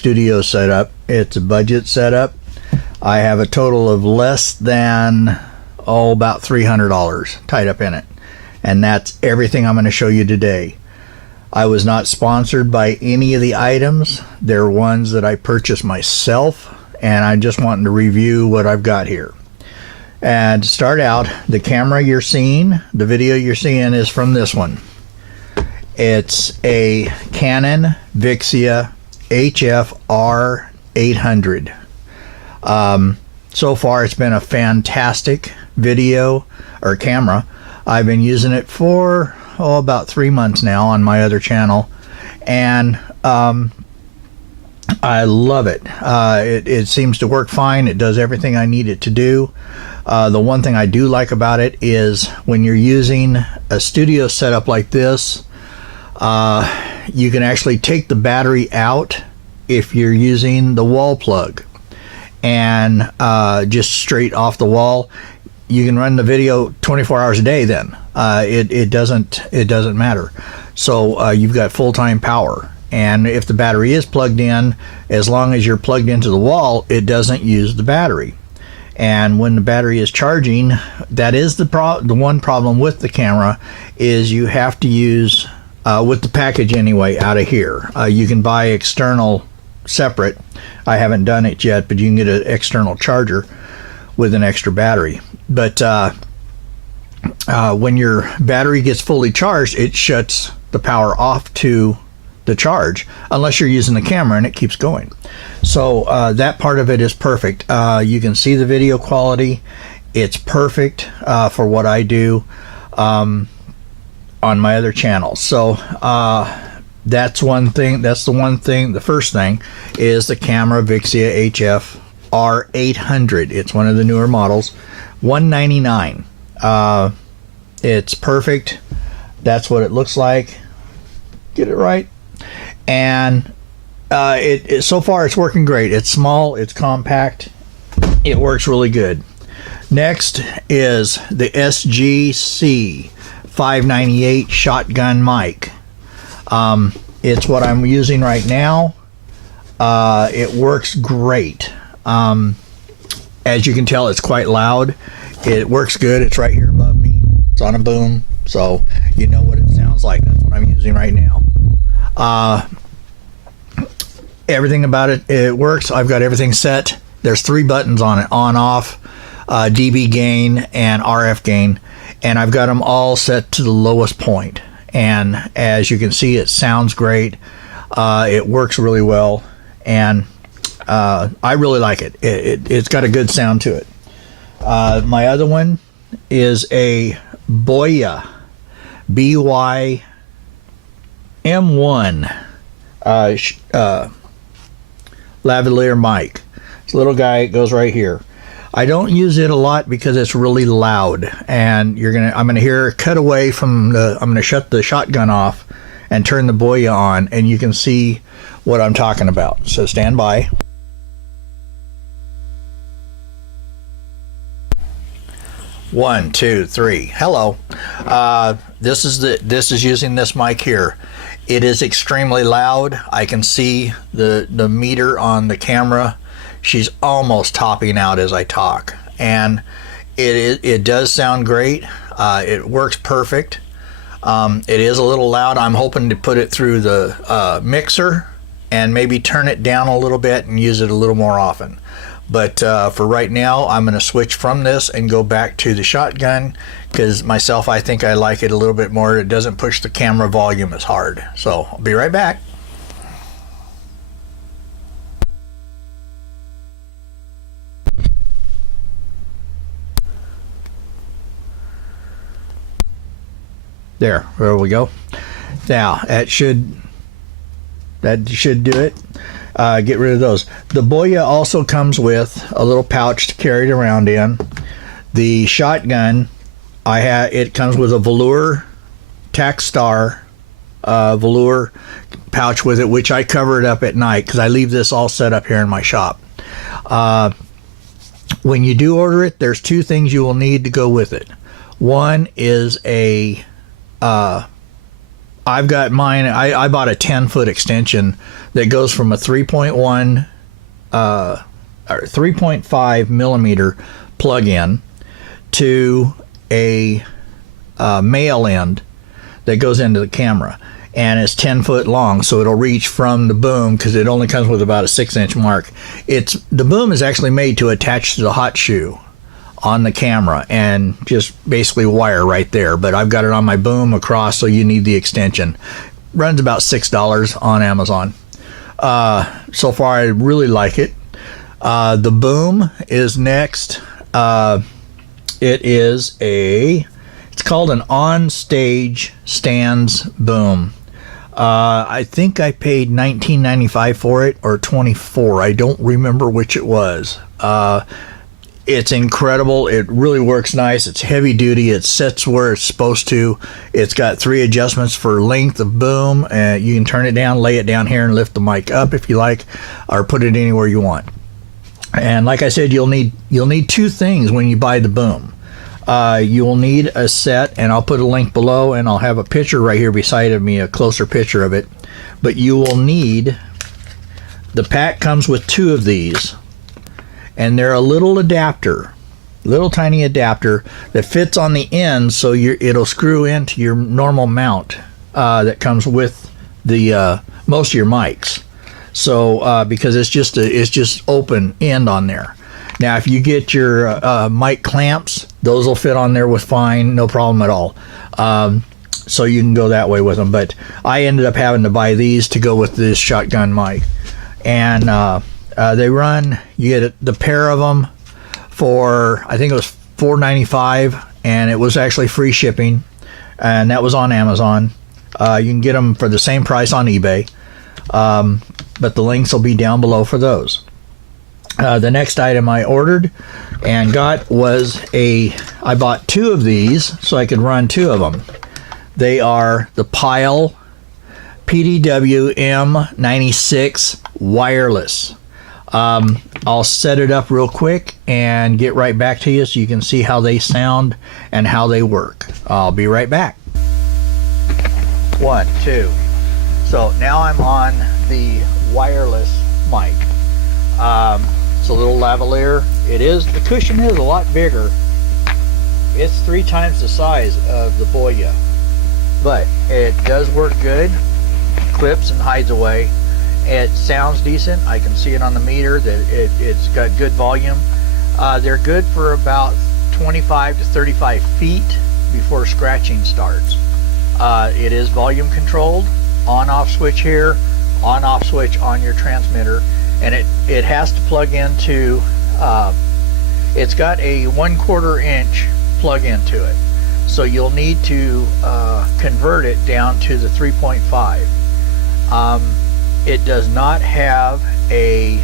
studio setup. It's a budget setup. I have a total of less than, about $300 tied up in it. And that's everything I'm going to show you today. I was not sponsored by any of the items. They're ones that I purchased myself, and I just wanted to review what I've got here. And to start out, the camera you're seeing, the video you're seeing is from this one. It's a Canon Vixia HF R800. So far it's been a fantastic video or camera. I've been using it for about 3 months now on my other channel, and I love it. It seems to work fine. It does everything I need it to do. The one thing I do like about it is when you're using a studio setup like this, you can actually take the battery out if you're using the wall plug, and just straight off the wall. You can run the video 24 hours a day then. It doesn't matter. So you've got full-time power. And if the battery is plugged in, as long as you're plugged into the wall, it doesn't use the battery. And when the battery is charging, that is the one problem with the camera, is you have to use, with the package anyway, out of here. You can buy external separate. I haven't done it yet, but you can get an external charger with an extra battery. But when your battery gets fully charged, it shuts the power off to the charge, unless you're using the camera and it keeps going. So that part of it is perfect. You can see the video quality. It's perfect for what I do on my other channels. So that's one thing. That's the one thing. The first thing is the camera Vixia HF R800. It's one of the newer models. $199. It's perfect. That's what it looks like. Get it right. And so far it's working great. It's small, it's compact, it works really good. Next is the SGC 598 shotgun mic. It's what I'm using right now. It works great. As you can tell, it's quite loud. It works good. It's right here above me. It's on a boom, so you know what it sounds like. That's what I'm using right now. Everything about it, it works. I've got everything set. There's 3 buttons on it: on, off, dB gain, and RF gain, and I've got them all set to the lowest point. And as you can see, it sounds great. It works really well, and I really like it. It's got a good sound to it. My other one is a Boya BY M1 lavalier mic. It's a little guy. It goes right here. I don't use it a lot because it's really loud, and I'm gonna hear a cutaway from the. I'm gonna shut the shotgun off and turn the Boya on, and you can see what I'm talking about. So stand by. One, two, three. Hello. This is using this mic here. It is extremely loud. I can see the meter on the camera. She's almost topping out as I talk, and it does sound great. It works perfect. It is a little loud. I'm hoping to put it through the mixer and maybe turn it down a little bit and use it a little more often. But for right now, I'm going to switch from this and go back to the shotgun, because myself, I think I like it a little bit more. It doesn't push the camera volume as hard. So I'll be right back. There we go. Now that should do it. Get rid of those. The Boya also comes with a little pouch to carry it around in. The shotgun, it comes with a velour Takstar velour pouch with it, which I cover it up at night because I leave this all set up here in my shop. When you do order it, there's 2 things you will need to go with it. One is a I've got mine. I bought a 10-foot extension that goes from a 3.1 or 3.5 millimeter plug-in to a male end that goes into the camera, and it's 10 foot long, so it'll reach from the boom, because it only comes with about a 6-inch mark. The boom is actually made to attach to the hot shoe on the camera and just basically wire right there, but I've got it on my boom across, so you need the extension. Runs about $6 on Amazon. So far I really like it. The boom is next. It's called an on-stage stands boom. I think I paid $19.95 for it, or $24. I don't remember which it was. It's incredible. It really works nice. It's heavy duty. It sits where it's supposed to. It's got 3 adjustments for length of boom. You can turn it down, lay it down here, and lift the mic up if you like, or put it anywhere you want. And like I said, you'll need 2 things when you buy the boom. You will need a set, and I'll put a link below, and I'll have a picture right here beside of me, a closer picture of it. But you will need, the pack comes with 2 of these, and they're a little adapter, little tiny adapter that fits on the end, so it'll screw into your normal mount that comes with the most of your mics. So because it's just open end on there. Now, if you get your mic clamps, those will fit on there with fine, no problem at all. So you can go that way with them. But I ended up having to buy these to go with this shotgun mic. And they run, you get the pair of them for, I think it was $4.95, and it was actually free shipping. And that was on Amazon. You can get them for the same price on eBay. But the links will be down below for those. The next item I ordered and got was I bought 2 of these so I could run 2 of them. They are the Pile PDW M96 wireless. I'll set it up real quick and get right back to you so you can see how they sound and how they work. I'll be right back. 1, 2. So now I'm on the wireless mic. It's a little lavalier. The cushion is a lot bigger. It's 3 times the size of the Boya, but it does work good. Clips and hides away. It sounds decent. I can see it on the meter that it's got good volume. They're good for about 25 to 35 feet before scratching starts. It is volume controlled. On-off switch here, on-off switch on your transmitter, and it has to plug into, it's got a 1/4 inch plug into it, so you'll need to convert it down to the 3.5. It does not have a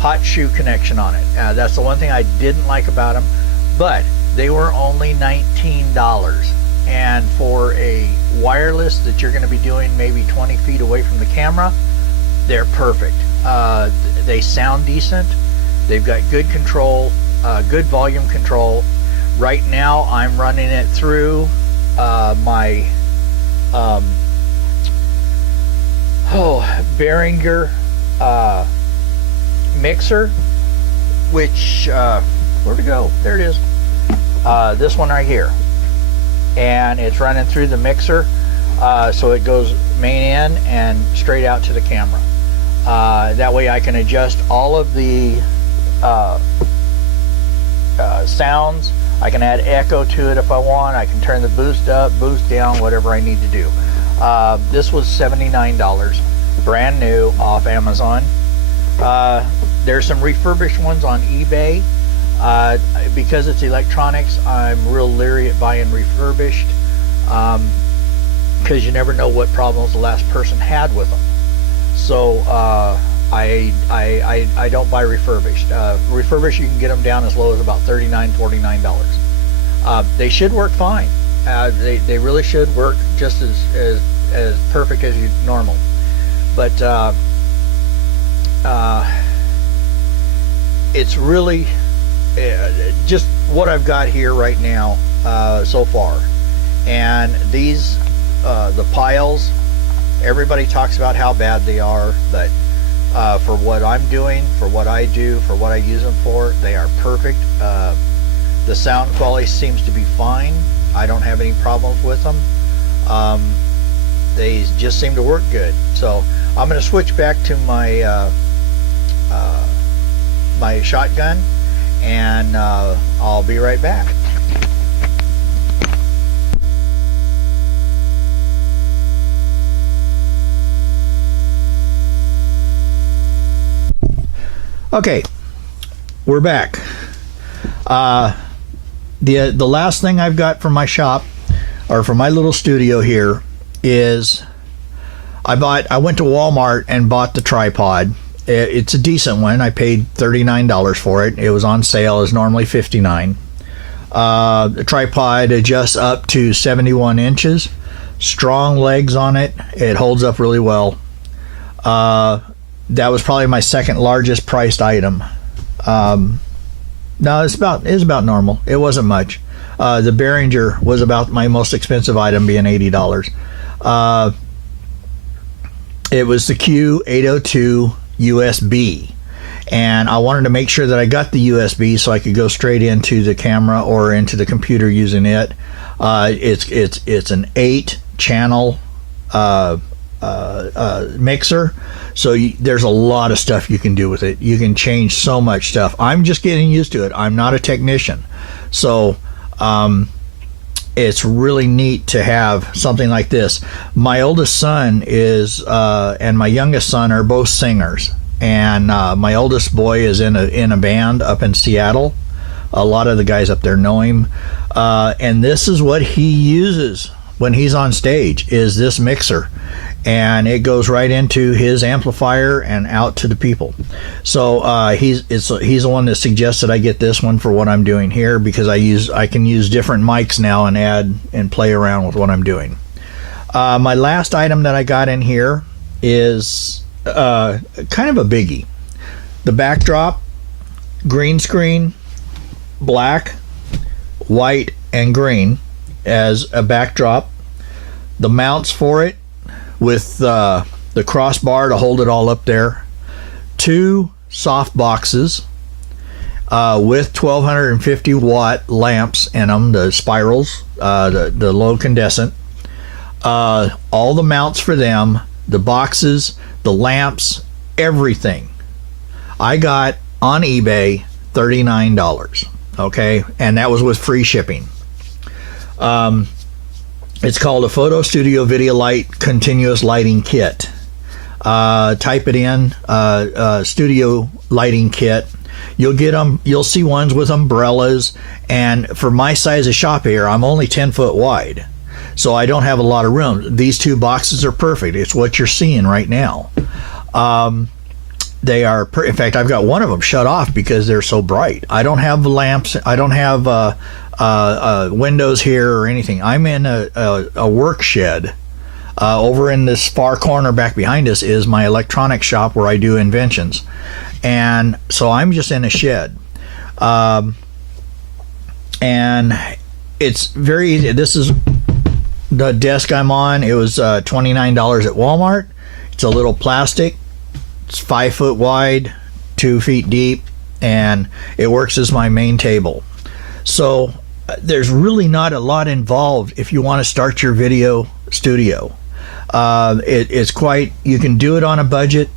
hot shoe connection on it. That's the one thing I didn't like about them, but they were only $19. And for a wireless that you're going to be doing maybe 20 feet away from the camera, they're perfect. They sound decent. They've got good control, good volume control. Right now I'm running it through my Behringer mixer, which where'd it go? There it is. This one right here. And it's running through the mixer, so it goes main in and straight out to the camera. That way I can adjust all of the sounds. I can add echo to it if I want. I can turn the boost up, boost down, whatever I need to do. This was $79, brand new, off Amazon. There's some refurbished ones on eBay. Because it's electronics, I'm real leery at buying refurbished, because you never know what problems the last person had with them. So I don't buy refurbished. Refurbished, you can get them down as low as about $39, $49. They should work fine. They really should work just as perfect as normal. But it's really just what I've got here right now so far, And these, the piles, everybody talks about how bad they are, but for what I'm doing, for what I do, for what I use them for, they are perfect. The sound quality seems to be fine. I don't have any problems with them. They just seem to work good. So I'm going to switch back to my my shotgun, and I'll be right back. Okay, we're back. The last thing I've got from my shop, or from my little studio here, is I went to Walmart and bought the tripod. It's a decent one. I paid $39 for it. It was on sale. It's normally $59. The tripod adjusts up to 71 inches. Strong legs on it. It holds up really well. That was probably my second largest priced item. No, it's about normal. It wasn't much. The Behringer was about my most expensive item, being $80. It was the Q802 USB, and I wanted to make sure that I got the USB so I could go straight into the camera or into the computer using it. It's an 8-channel mixer, so there's a lot of stuff you can do with it. You can change so much stuff. I'm just getting used to it. I'm not a technician, so it's really neat to have something like this. My oldest son is and my youngest son are both singers, and my oldest boy is in a band up in Seattle. A lot of the guys up there know him, and this is what he uses when he's on stage, is this mixer. And it goes right into his amplifier and out to the people. So he's the one that suggested I get this one for what I'm doing here, because I can use different mics now and add and play around with what I'm doing. My last item that I got in here is kind of a biggie. The backdrop, green screen, black, white, and green as a backdrop. The mounts for it, with the crossbar to hold it all up there. 2 soft boxes with 1250 watt lamps in them, the spirals, the low condensate. All the mounts for them, the boxes, the lamps, everything. I got on eBay $39. Okay, and that was with free shipping. It's called a Photo Studio Video Light Continuous Lighting Kit. Type it in, studio lighting kit. You'll get them. You'll see ones with umbrellas. And for my size of shop here, I'm only 10 foot wide, so I don't have a lot of room. These 2 boxes are perfect. It's what you're seeing right now. They are. In fact, I've got one of them shut off because they're so bright. I don't have lamps. I don't have windows here or anything. I'm in a work shed. Over in this far corner back behind us is my electronics shop where I do inventions, and so I'm just in a shed. And it's very easy. This is the desk I'm on. It was $29 at Walmart. It's a little plastic. It's 5 foot wide, 2 feet deep, and it works as my main table. So there's really not a lot involved if you want to start your video studio. It's quite, you can do it on a budget.